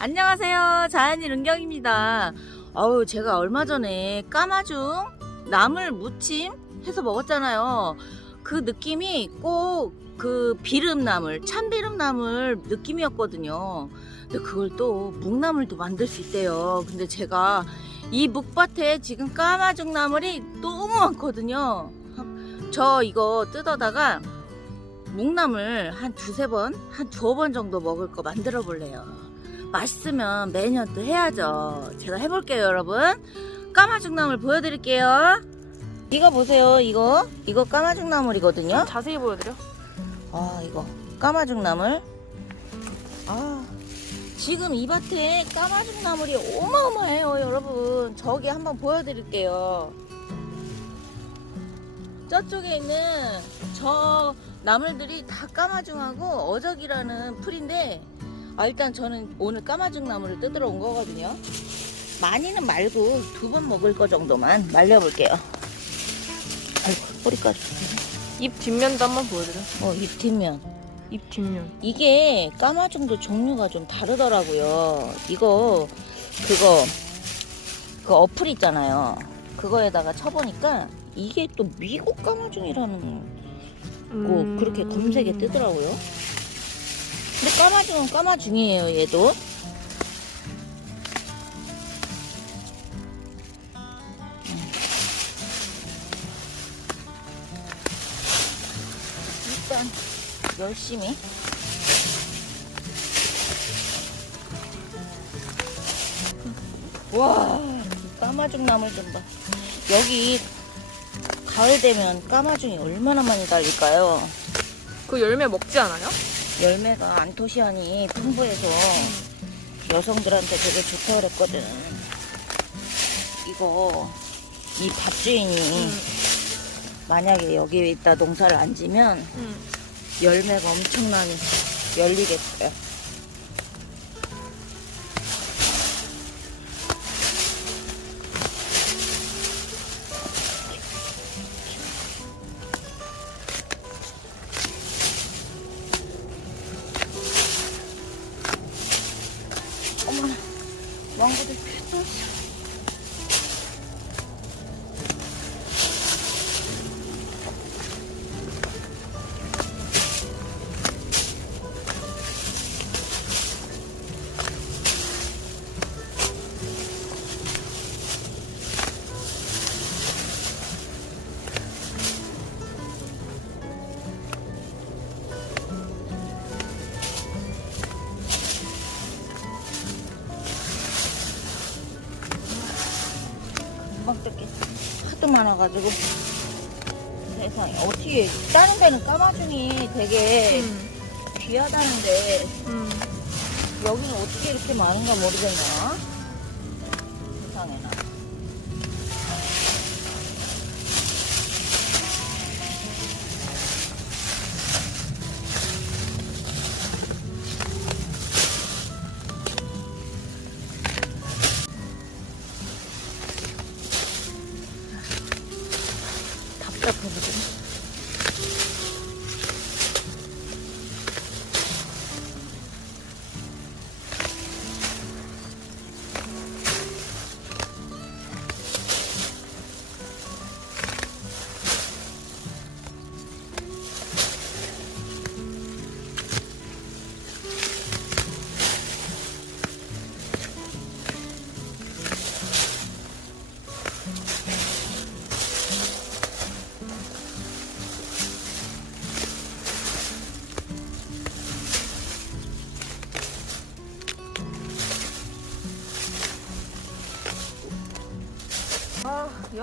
안녕하세요. 자연일 은경입니다. 어우, 제가 얼마 전에 까마중 나물 무침 해서 먹었잖아요. 그 느낌이 꼭 그 비름나물, 참비름나물 느낌이었거든요. 근데 그걸 또 묵나물도 만들 수 있대요. 근데 제가 이 묵밭에 지금 까마중 나물이 너무 많거든요. 저 이거 뜯어다가 묵나물 한 두세 번, 한 두어 번 정도 먹을 거 만들어 볼래요. 맛있으면 매년 또 해야죠. 제가 해볼게요, 여러분. 까마죽나물 보여드릴게요. 이거 보세요, 이거. 이거 까마죽나물이거든요. 자세히 보여드려. 아, 이거. 까마죽나물. 아, 지금 이 밭에 까마죽나물이 어마어마해요, 여러분. 저기 한번 보여드릴게요. 저쪽에 있는 저 나물들이 다 까마중하고 어적이라는 풀인데 아, 일단 저는 오늘 까마중 나물을 뜯으러 온 거거든요. 많이는 말고 두 번 먹을 거 정도만 말려볼게요. 아이고 뿌리까지. 입 뒷면도 한번 보여드려. 어, 잎 뒷면. 입 뒷면. 이게 까마중도 종류가 좀 다르더라고요. 이거 그거 그 어플 있잖아요. 그거에다가 쳐보니까 이게 또 미국 까마중이라는 거 음. 그렇게 검색에 뜨더라고요. 근데 까마중은 까마중이에요, 얘도. 음. 일단 열심히 와, 이 까마중 나물 좀 봐. 여기 가을 되면 까마중이 얼마나 많이 달릴까요? 그 열매 먹지 않아요? 열매가 안토시아닌이 풍부해서 여성들한테 되게 좋다 그랬거든. 이거 이 밭주인이 음. 만약에 여기에 있다 농사를 안 지면 음. 열매가 엄청나게 열리겠어요. 하도 많아가지고. 세상에. 어떻게 다른 데는 까마중이 되게 음. 귀하다는데. 음. 여기는 어떻게 이렇게 많은가 모르겠나 yapabilirim.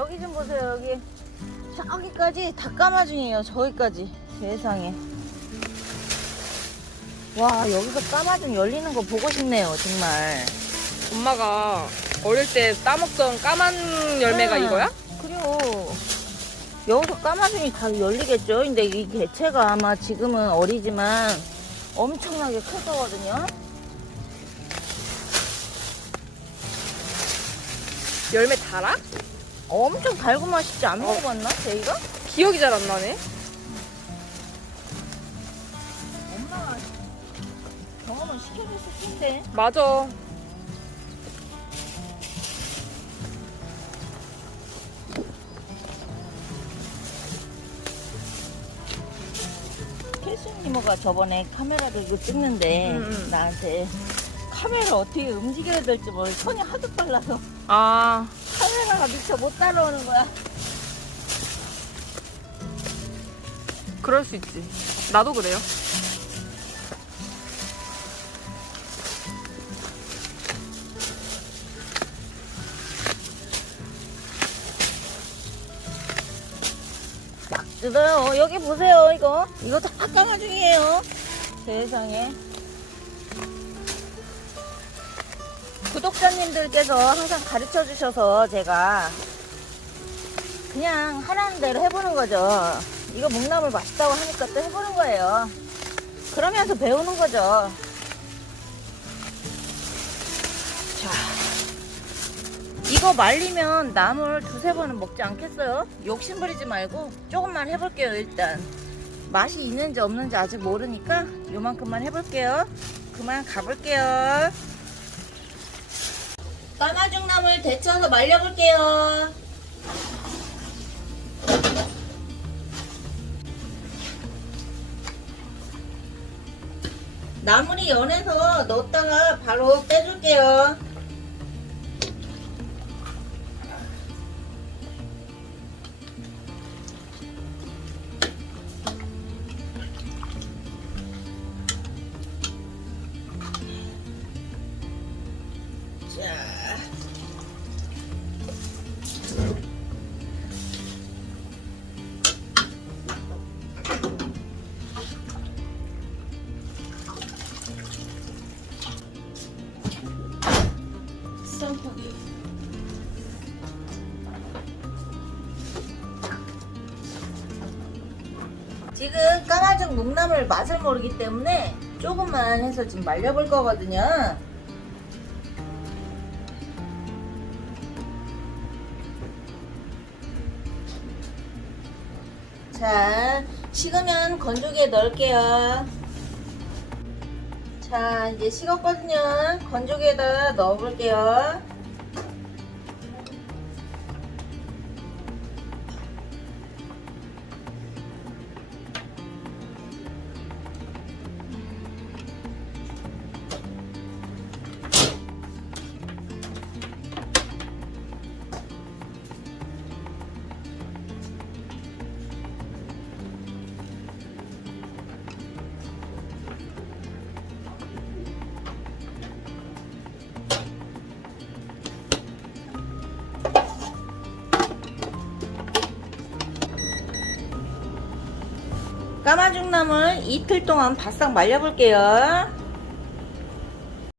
여기 좀 보세요 여기. 저기까지 다 까마중이에요 저기까지. 세상에. 와 여기서 까마중 열리는 거 보고 싶네요 정말. 엄마가 어릴 때 따먹던 까만 열매가 음. 이거야? 그리고 여기서 까마중이 다 열리겠죠? 근데 이 개체가 아마 지금은 어리지만 엄청나게 클 거거든요. 열매 달아? 엄청 달고 맛있지 않은 어. 거 같나? 제이가? 기억이 잘 안 나네. 엄마가 경험은 시켜줬을 텐데. 맞아. 캐순 이모가 저번에 카메라 들고 찍는데 음. 음, 음. 나한테 카메라 어떻게 움직여야 될지 모르 손이 하도 빨라서 아, 카메라가 미처 못 따라오는 거야. 그럴 수 있지. 나도 그래요. 막 뜯어요. 여기 보세요, 이거. 이거 다 까마중이에요. 세상에. 구독자님들께서 항상 가르쳐 주셔서 제가 그냥 하라는 대로 해보는 거죠. 이거 목나물 맛있다고 하니까 또 해보는 거예요. 그러면서 배우는 거죠. 자. 이거 말리면 나물 두세 번은 먹지 않겠어요? 욕심 부리지 말고 조금만 해볼게요 일단 맛이 있는지 없는지 아직 모르니까 요만큼만 해볼게요 그만 가볼게요 까마죽 나물 데쳐서 말려볼게요. 나물이 연해서 넣었다가 바로 빼줄게요 지금 까마죽 묵나물 맛을 모르기 때문에 조금만 해서 지금 말려볼 거거든요. 자, 식으면 건조기에 넣을게요. 자, 이제 식었거든요. 건조기에다 넣어볼게요. 까마죽나물 이틀 동안 바싹 말려볼게요.